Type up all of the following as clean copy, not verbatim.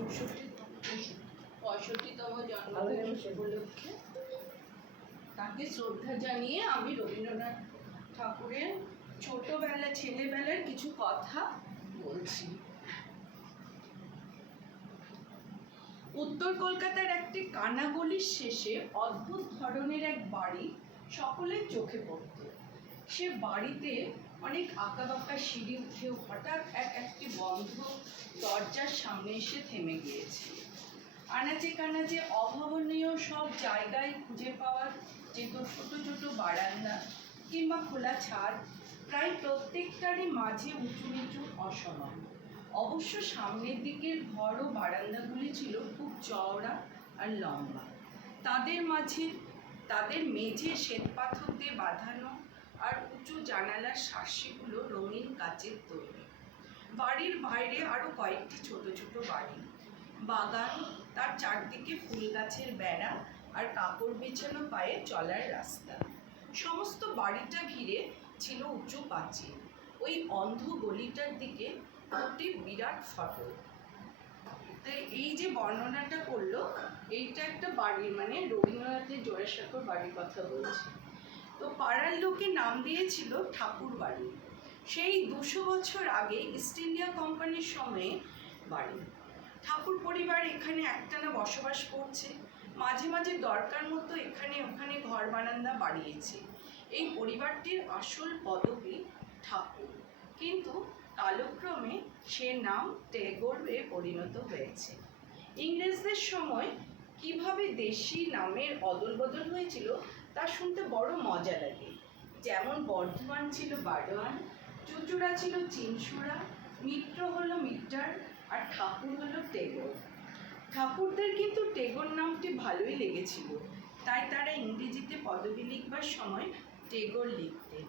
65তম জন্মদিবস উপলক্ষে তাকে শ্রদ্ধা জানিয়ে আমি রবীন্দ্রনাথ ঠাকুরের ছেলেবেলার কিছু কথা বলছি। উত্তর কলকাতার একটি কানাগলির শেষে অদ্ভুত ধরনের এক বাড়ি সকলের চোখে পড়ত। সে বাড়িতে অনেক আঁকাবাঁকা সিঁড়ি উঠেও হঠাৎ একটি বন্ধ দরজার সামনে এসে থেমে গিয়েছে। আনাচে কানাচে অভাবনীয় সব জায়গায় খুঁজে পাওয়া যেত ছোট ছোট বারান্দা কিংবা খোলা ছাদ, প্রায় প্রত্যেকটারই মাঝে উঁচু নিচু অসমান। অবশ্য সামনের দিকের ঘর ও বারান্দাগুলি ছিল খুব চওড়া আর লম্বা। তাদের মেঝে শ্বেতপাথর দিয়ে বাঁধানো আর উঁচু জানালার শাসিগুলো রঙিন কাচের তৈরি। বাড়ির বাইরে আরও কয়েকটি ছোট ছোট বাড়ি, বাগান, তার চারদিকে ফুল গাছের বেড়া আর কাপড় বিছানো পায়ে চলার রাস্তা। সমস্ত বাড়িটা ঘিরে ছিল উঁচু পাঁচিল। ওই অন্ধ গলিটার দিকে একটি বিরাট ফটক। তাই এই যে বর্ণনাটা করলো, এইটা একটা বাড়ি, মানে রবীন্দ্রনাথের জোড়াসাঁকোর বাড়ির কথা বলছি। তো পাড়ার লোকে নাম দিয়েছিল ঠাকুর বাড়ি। সেই 200 বছর আগে ইস্ট ইন্ডিয়া কোম্পানির সময়ে বাড়ি। ঠাকুর পরিবার এখানে একটানা বসবাস করছে, মাঝে মাঝে দরকার মতো এখানে ওখানে ঘর বারান্দা বাড়িয়েছে। এই পরিবারটির আসল পদবী ঠাকুর, কিন্তু কালক্রমে সে নাম টেগোরে পরিণত হয়েছে। ইংরেজদের সময় কিভাবে দেশি নামের অদল বদল হয়েছিল তা শুনতে বড় মজা লাগে। যেমন বর্ধমান ছিল বারোয়ান, চুঁচুড়া ছিল চিনসুরা, মিত্র হলো মিটার, আর ঠাকুর হলো টেগোর। ঠাকুরদের কিন্তু টেগোর নামটি ভালোই লেগেছিল, তাই তারা ইংরেজিতে পদবি লিখবার সময় টেগোর লিখতেন।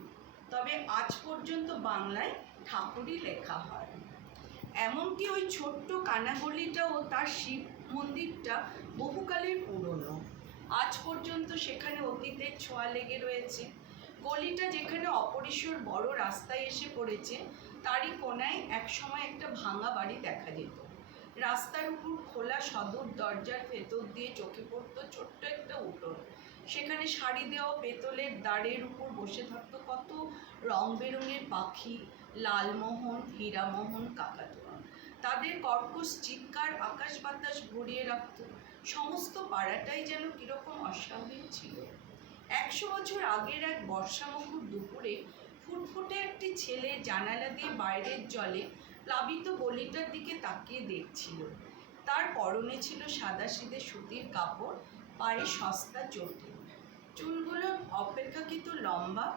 তবে আজ পর্যন্ত বাংলায় ঠাকুরই লেখা হয়। এমনকি ওই ছোট্ট কানাগলিটা ও তার শিব মন্দিরটা বহুকালের পুরনো। আজ পর্যন্ত সেখানে অতীতের ছোঁয়া লেগে রয়েছে। গলিটা যেখানে অপরিসর বড় রাস্তায় এসে পড়েছে, তারই কোনায় একসময় একটা ভাঙা বাড়ি দেখা যেত। রাস্তার উপর খোলা সদর দরজার ভেতর দিয়ে চোখে পড়ত ছোট্ট একটা উঠোন। সেখানে সারি দেওয়া পেতলের দাঁড়ের উপর বসে থাকতো কত রং বেরঙের পাখি, লালমোহন, হীরামোহন, কাকাতুয়া। তাদের কর্কশ চিৎকার আকাশ বাতাস ভরিয়ে রাখত। সমস্ত পাড়াটাই যেন কিরকম অস্বাভাবিক ছিল। 100 বছর আগের এক বর্ষামুখর দুপুরে ফুটফুটে একটি ছেলে জানালা দিয়ে বাইরের জলে প্লাবিত গলিটার দিকে তাকিয়ে দেখছিল। তার পরনে ছিল সাদাসিধে সুতির কাপড়, পায়ে সস্তা চটি, চুলগুলো অপেক্ষাকৃত লম্বা,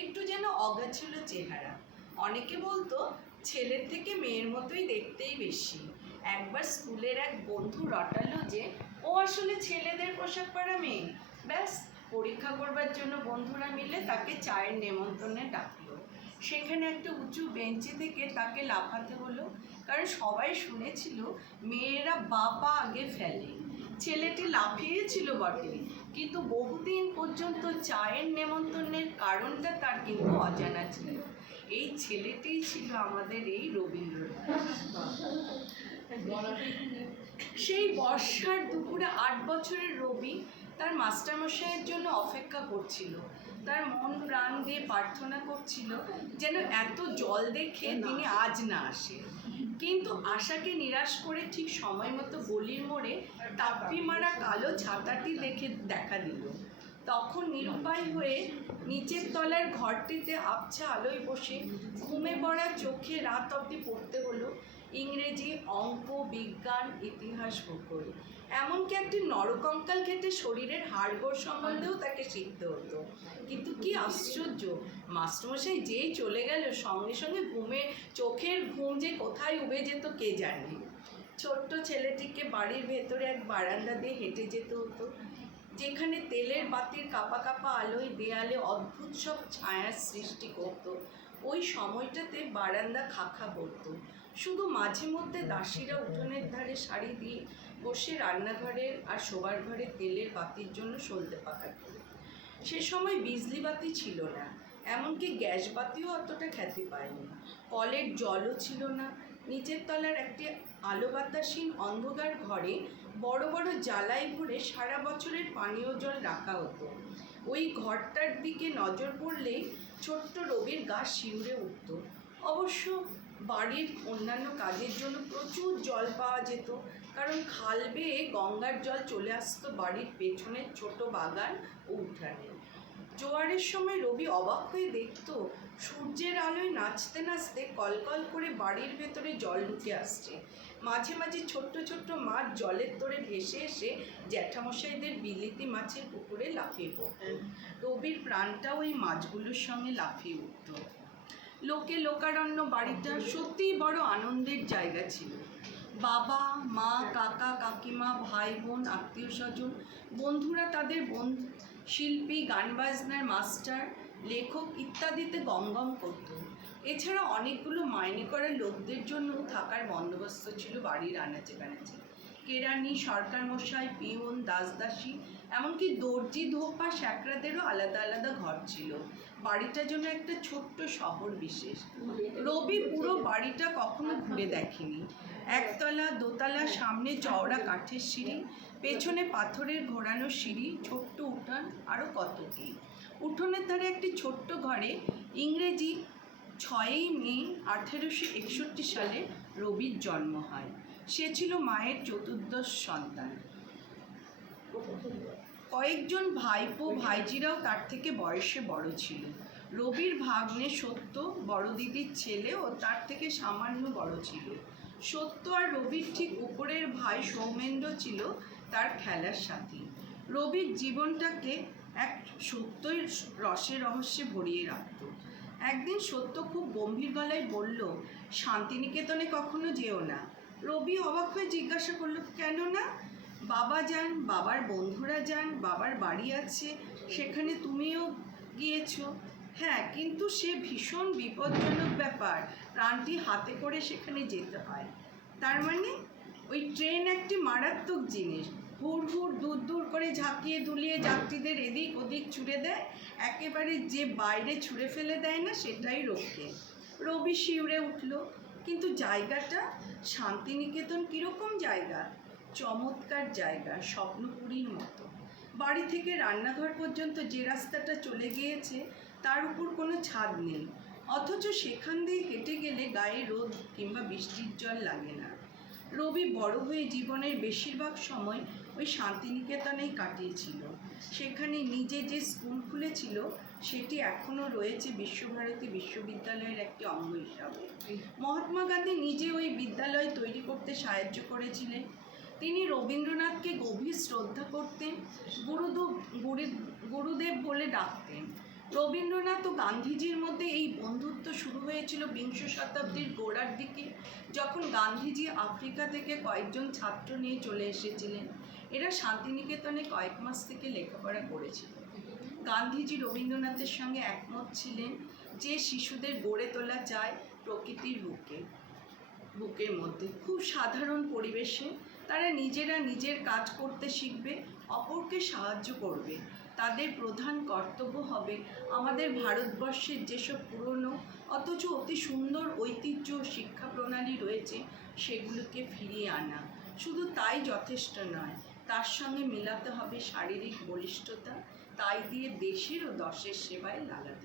একটু যেন অগাছিল চেহারা। অনেকে বলতো ছেলের থেকে মেয়ের মতোই দেখতেই বেশি। একবার স্কুলের এক বন্ধু রটালো যে ও আসলে ছেলেদের পোশাক পরা মেয়ে। ব্যাস, পরীক্ষা করবার জন্য বন্ধুরা মিলে তাকে চায়ের নেমন্তন্নে ডাকলো। সেখানে একটা উঁচু বেঞ্চে থেকে তাকে লাফাতে হলো, কারণ সবাই শুনেছিল মেয়েরা বাবা আগে ফেলে। ছেলেটি লাফিয়েছিল বটে, কিন্তু বহুদিন পর্যন্ত চায়ের নেমন্তন্নের কারণটা তার কিন্তু অজানা ছিল। এই ছেলেটিই ছিল আমাদের এই রবীন্দ্রনাথ। সেই বর্ষার দুপুরে 8 বছরের রবি তার মাস্টারমশাইয়ের জন্য অপেক্ষা করছিল। তার মন প্রাণ দিয়ে প্রার্থনা করছিল যেন এত জল দেখে তিনি আজ না আসে। কিন্তু আশাকে নিরাশ করে ঠিক সময় মতো গলির মোড়ে তাপ্পি মারা কালো ছাতাটি দেখা দিল। তখন নিরুপায় হয়ে নিচের তলার ঘরটিতে আবছা আলোয় বসে ঘুমে পড়া চোখে রাত অবধি পড়তে হলো ইংরেজি, অঙ্ক, বিজ্ঞান, ইতিহাস, ভূগোল। এমনকি একটি নরকঙ্কাল ঘেঁটে শরীরের হাড়গোড় সম্বন্ধেও তাকে শিখতে হতো। কিন্তু কি আশ্চর্য, মাস্টারমশাই যেই চলে গেল সঙ্গে সঙ্গে চোখের ঘুম যে কোথায় উবে যেত কে জানে। ছোট্ট ছেলেটিকে বাড়ির ভেতরে এক বারান্দা দিয়ে হেঁটে যেতে হতো, যেখানে তেলের বাতির কাপা কাপা আলোয় দেয়ালে অদ্ভুত সব ছায়ার সৃষ্টি করত। ওই সময়টাতে বারান্দা খাখা করত। শুধু মাঝে মধ্যে দাসীরা উঠোনের ধারে সারি দিয়ে বসে রান্নাঘরের আর শোবার ঘরে তেলের বাতির জন্য সলতে পাকাতো। সে সময় বিজলি বাতি ছিল না, এমনকি গ্যাস বাতিও অতটা খ্যাতি পায়নি। কলের জলও ছিল না। নিচের তলার একটি আলো বাতাসহীন অন্ধকার ঘরে বড় বড় জ্বালাই ভরে সারা বছরের পানীয় জল রাখা হতো। ওই ঘরটার দিকে নজর পড়লেই ছোট্ট রবির গা শিউরে উঠত। অবশ্য বাড়ির অন্যান্য কাজের জন্য প্রচুর জল পাওয়া যেত, কারণ খাল বেয়ে গঙ্গার জল চলে আসতো বাড়ির পেছনের ছোট বাগান ও উঠানে। জোয়ারের সময় রবি অবাক হয়ে দেখত সূর্যের আলোয় নাচতে নাচতে কলকল করে বাড়ির ভেতরে জল ঢুকে আসছে। মাঝে মাঝে ছোট্ট ছোট্ট মাছ জলের তোড়ে ভেসে এসে জ্যাঠামশাইদের বিলিতি মাছের পুকুরে লাফিয়ে পড়তেন। রবির প্রাণটা ওই মাছগুলোর সঙ্গে লাফিয়ে উঠত। লোকে লোকারণ্য বাড়িটা সত্যিই বড় আনন্দের জায়গা ছিল। বাবা মা কাকা কাকিমা ভাই বোন আত্মীয় স্বজন বন্ধুরা তাদের শিল্পী গান বাজনার মাস্টার লেখক ইত্যাদিতে গমগম করত। এছাড়া অনেকগুলো মাইনে করা লোকদের জন্য থাকার বন্দোবস্ত ছিল বাড়ির আনাচে কানাচে। কেরানি সরকার মশাই পিয়ন দাসদাসী এমনকি দর্জি ধোপা শ্যাকরাদেরও আলাদা আলাদা ঘর ছিল। বাড়িটা যেন একটা ছোট্ট শহর বিশেষ। রবি পুরো বাড়িটা কখনো ঘুরে দেখেনি। একতলা দোতলা, সামনে চওড়া কাঠের সিঁড়ি, পেছনে পাথরের ঘোরানো সিঁড়ি, ছোট্ট উঠান, আরও কত কী। উঠোনের ধারে একটি ছোট্ট ঘরে ইংরেজি 6ই মে 1861 সালে রবির জন্ম হয়। সে ছিল মায়ের চতুর্দশ সন্তান। কয়েকজন ভাইপো ভাইজিরাও তার থেকে বয়সে বড় ছিল। রবির ভাগ্নে সত্য বড় দিদির ছেলে ও তার থেকে সামান্য বড় ছিল। সত্য আর রবির ঠিক উপরের ভাই সৌমেন্দ্র ছিল তার খেলার সাথী। রবির জীবনটাকে এক সত্যই রসে রহস্যে ভরিয়ে রাখত। একদিন সত্য খুব গম্ভীর গলায় বলল, শান্তিনিকেতনে কখনো যেও না। রবি অবাক হয়ে জিজ্ঞাসা করলো, কেন না? বাবা যান, বাবার বন্ধুরা যান, বাবার বাড়ি আছে, সেখানে তুমিও গিয়েছো। হ্যাঁ, কিন্তু সে ভীষণ বিপজ্জনক ব্যাপার, প্রাণটি হাতে করে সেখানে যেতে হয়। তার মানে ওই ট্রেন একটি মারাত্মক জিনিস, হুড় হুড় দূর দূর করে ঝাঁকিয়ে দুলিয়ে যাত্রীদের এদিক ওদিক ছুড়ে দেয়, একেবারে যে বাইরে ছুঁড়ে ফেলে দেয় না সেটাই রক্ষে। রবি শিউরে উঠল। কিন্তু জায়গাটা, শান্তিনিকেতন কীরকম জায়গা? চমৎকার জায়গা, স্বপ্নপুরীর মতো। বাড়ি থেকে রান্নাঘর পর্যন্ত যে রাস্তাটা চলে গিয়েছে তার উপর কোনো ছাদ নেই, অথচ সেখান দিয়ে হেঁটে গেলে গায়ে রোদ কিংবা বৃষ্টির জল লাগে না। রবি বড় হয়ে জীবনের বেশিরভাগ সময় ওই শান্তিনিকেতনেই কাটিয়েছিল। সেখানে নিজে যে স্কুল খুলেছিল সেটি এখনও রয়েছে বিশ্বভারতী বিশ্ববিদ্যালয়ের একটি অঙ্গ হিসাবে। মহাত্মা গান্ধী নিজে ওই বিদ্যালয় তৈরি করতে সাহায্য করেছিলেন। তিনি রবীন্দ্রনাথকে গভীর শ্রদ্ধা করতেন, গুরুদেব বলে ডাকতেন। রবীন্দ্রনাথ ও গান্ধীজির মধ্যে এই বন্ধুত্ব শুরু হয়েছিল বিংশ শতাব্দীর গোড়ার দিকে, যখন গান্ধীজি আফ্রিকা থেকে কয়েকজন ছাত্র নিয়ে চলে এসেছিলেন। এরা শান্তিনিকেতনে কয়েক মাস থেকে লেখাপড়া করেছিল। গান্ধীজি রবীন্দ্রনাথের সঙ্গে একমত ছিলেন যে শিশুদের গড়ে তোলা চায় প্রকৃতির বুকের মধ্যে, খুব সাধারণ পরিবেশে। তারা নিজেরা নিজের কাজ করতে শিখবে, অপরকে সাহায্য করবে। তাদের প্রধান কর্তব্য হবে আমাদের ভারতবর্ষের যেসব পুরনো অথচ অতি সুন্দর ঐতিহ্য শিক্ষা প্রণালী রয়েছে সেগুলোকে ফিরিয়ে আনা। শুধু তাই যথেষ্ট নয়, তার সঙ্গে মিলাতে হবে শারীরিক বলিষ্ঠতা, তাই দিয়ে দেশের ও দশের সেবায় লাগাতে